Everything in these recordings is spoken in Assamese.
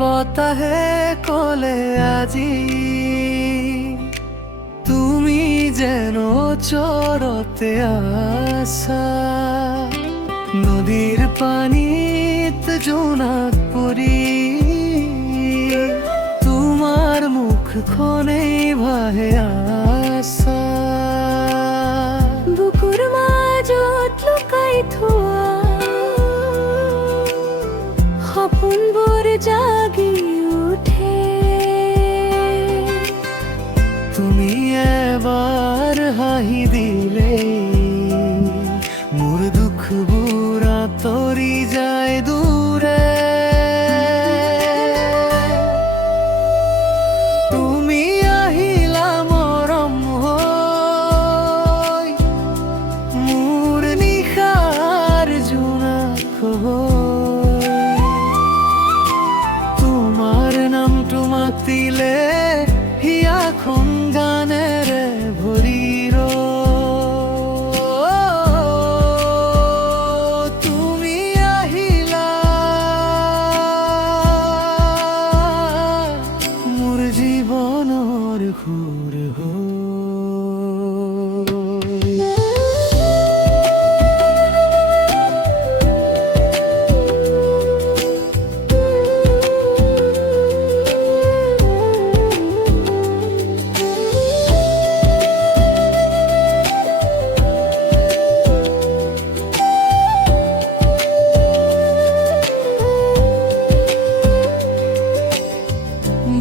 বতাহে কলে আজি তুমি যেন চরতে আসা নদীর পানিত জোনাক পরি তোমার মুখখনে ভাহে আসা বুকুর মাজত লুকাই থোৱা সপোনবোৰ জাগি উঠে তুমি এবাৰ হাঁহি দিলে মোৰ দুখবোৰ আঁতৰি যায় দূৰে তুমি আহিলা মৰম হৈ মোৰ নিশাৰ জোনাক হৈ তোমাৰ নামটো মাতিলে হিয়াখন গানেৰে ভৰি তুমি আহিলা মোৰ জীৱনৰ সুৰ হৈ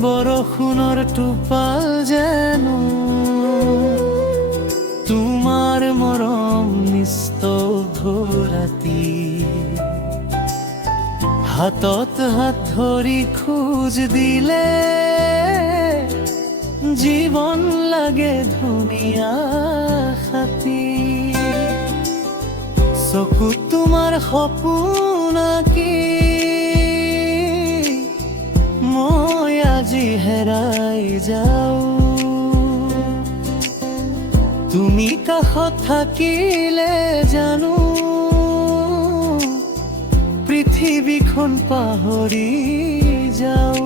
বৰষুণৰ টোপাল যেন তোমাৰ মৰম নিস্তব্ধ ৰাতি হাতত হাত ধৰি খোজ দিলে জীৱন লাগে ধুনীয়া সাথী চকুত তোমাৰ সপোন আঁকি মই আজি হেৰাই যাওঁ তুমি কাষত থাকিলে জানো পৃথিৱীখন পাহৰি যাওঁ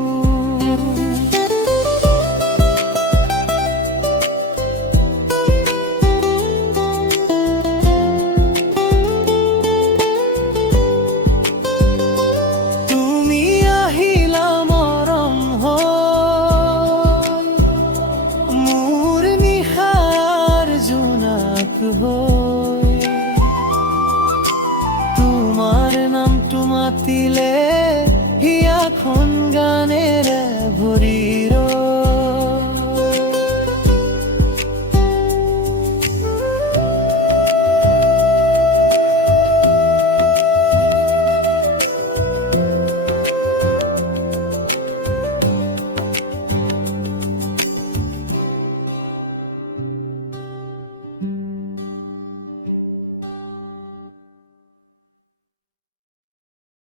তোমাৰ নামটো মাতিলে হিয়াখন গানেৰে ভৰি